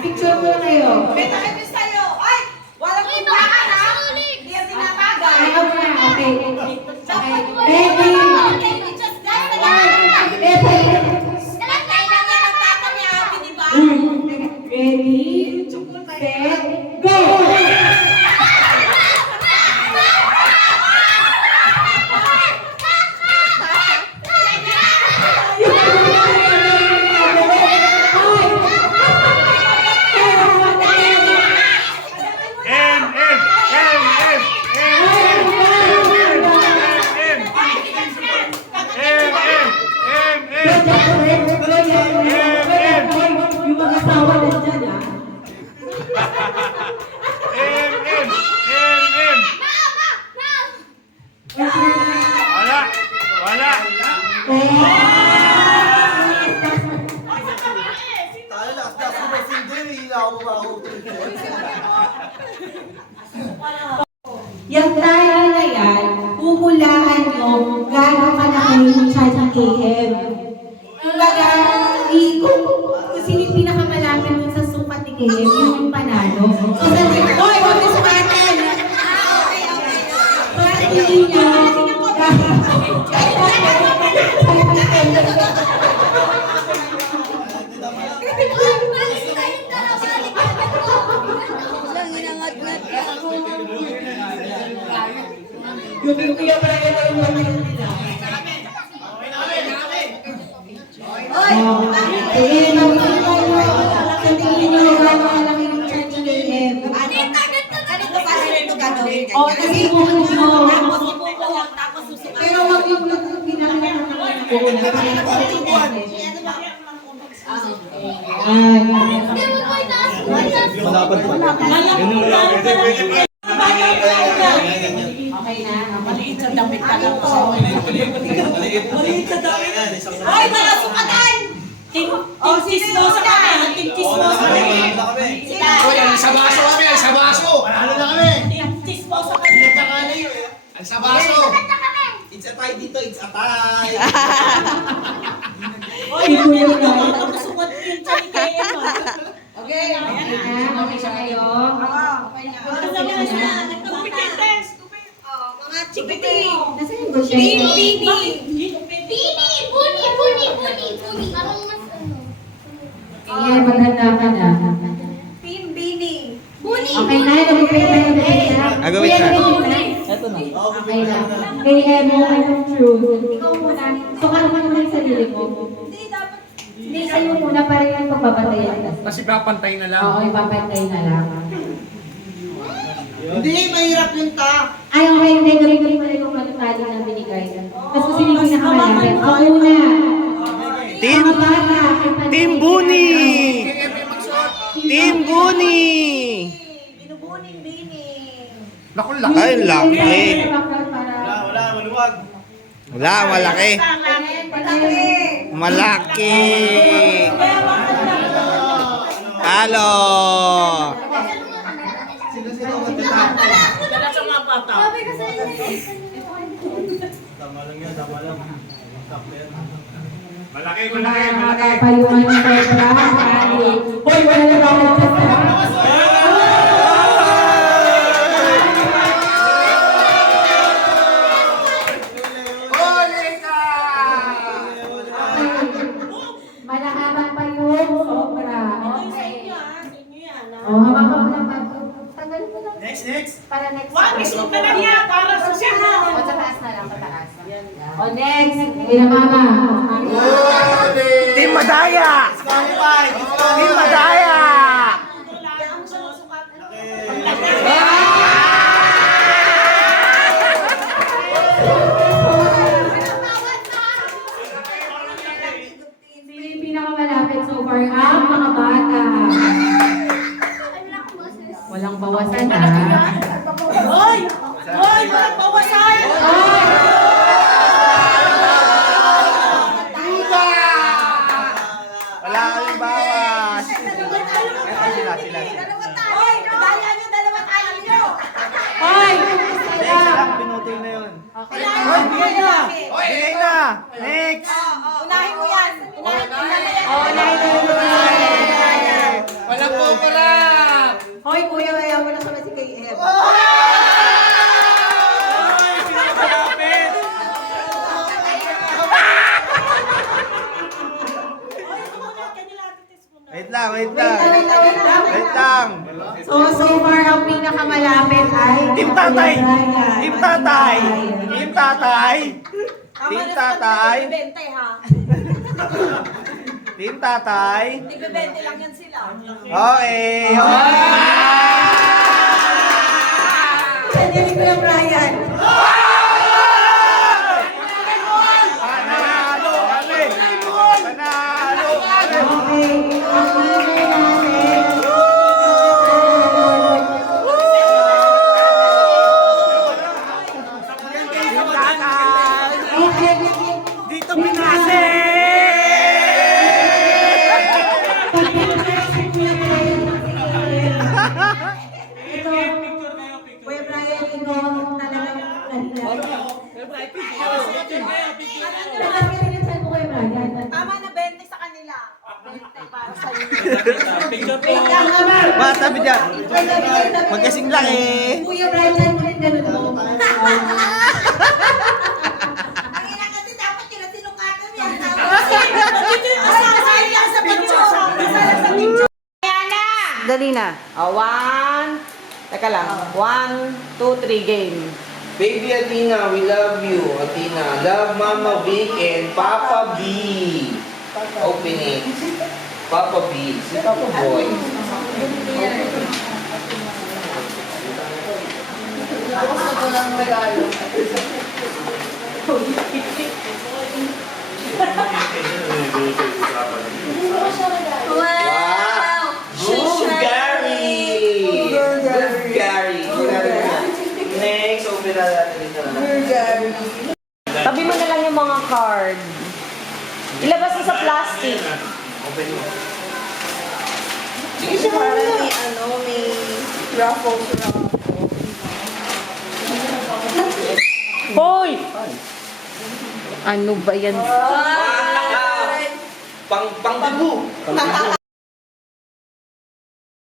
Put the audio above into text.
Picture mo na kayo. Ready, set, go! Yung tayo na yan, huhulaan nyo gano'ng kalaki yung charge ng KM. Kumbaga, kung sino yung pinakamalapit dun sa sukat ni KM, yun yung panalo. So, sabi ko, oy, huwag niyo sukatan! Para hindi nyo, yung kuya pala yung mga nila. Oy! Sige, mag-isip kayo. Sabihin nyo gano'ng kalaki yung charge ng KM. O, kasi ipupunod mo. Pero wag yung pinakita ng mga nakukunan. Okay na? Maliit sa damit ka lang. Maliit sa damit. Ay, wala sukatan! Team Chismosa kami. Team Chismosa kami. Sa baso kami, sa baso! Ano na kami? Team Chismosa kami. Sa baso! It's a tie dito, it's a tie! Oy, namin ito makakasukat yung chalikaya mo. Okay na? Okay na kayo? Mga chikiti! Nasaan yung good guys? Buni. Parang mas ano. Sige, maghanda ka na. Team Bini! Okay na, nag-prepare tayo na isa. Agawin na. Ito na. Okay na. Kaya moment of truth. Ikaw muna. Sukat mo naman yung sarili mo. Hindi, dapat... Hindi kayo muna para yung pagbabatayan. Kasi papantay na lang. Oo, ipapantay na lang. Hindi, mahirap yung ta! Ay, okay, hindi. Galing-galing mo rin yung matutali na binigay. Tapos kung sino yung pinakamalapit. Ako una. Team! Mga bata, kay Panay. Team Buni! Team Buni! Binubuning Bini! Naku, laki. Ay, laki. Wala, maluwag! Wala, malaki. Malaki. Halo. Dala sa mga bata. Malaki, Payungan ng sobra. Hoy, wala na ba ako Malahaban pa yung sobra. Ito yung sa Okay. inyo ah. Sa inyo yan ah. Oh, hawakan mo lang pa. Tanggalin mo lang. Next! Para next. Wag, isuot na lang yan. Para sa siya. O, sa taas na lang, sa taas. O, next. Kaya mama. Team Madaya. Team Madaya. Wala akong sukat. Ah! Hoy! Hoy! Walang bawasan! Wala kaming bawas. Sila. Hoy! Daya nyo, dalawa tayo nyo! Hoy! Next, pinutol na yun. Hoy! Bigay na! Bigay na! Next! Unahin mo yan! Unahin mo yan! Oh, nahinahon. Wala po pala! Hoy, kuya, ayaw mo na sa si KM. Ay, pinapalapit! Wait lang. Wait lang. Wait lang. So far, ang pinakamalapit ay... Team Tatay! Brian. Team Tatay! Team Tatay! Team Tatay! Bente ha! Team Tatay! Nagbebente lang yan sila. Okay! Sandirin ko lang, Brian. Panalo kami! Panalo kami! Okay, ang winner natin. Team Tatay! Dito pinase! Ito, Kuya Brian, ikaw talagang kanina. Pinagkakalitan mo, Kuya Brian. Tama na 20 sa kanila. 20 para sa inyo. Picture po! Wait lang naman. Matabi dyan! Magkasing Magkasing laki! Kuya Brian, saan mo rin ganun mo? Ang ina kasi dapat yun ang sinukatan yan. Dito yung asasay lang sa picture. Asasay sa picture. Dali na. 1, teka lang. 1, 2, 3, game. Baby Athena, we love you. Athena, love Mama Vic and Papa B. Open it. Papa B. Si Papa Boy. Wow! Bulgari! Bulgari! Next, open na natin ito. Tabi mo na lang yung mga card. Ilabas mo sa plastic. Open mo. Sige siya may ruffles. Hoy! Ano ba yan? Pang-bibu!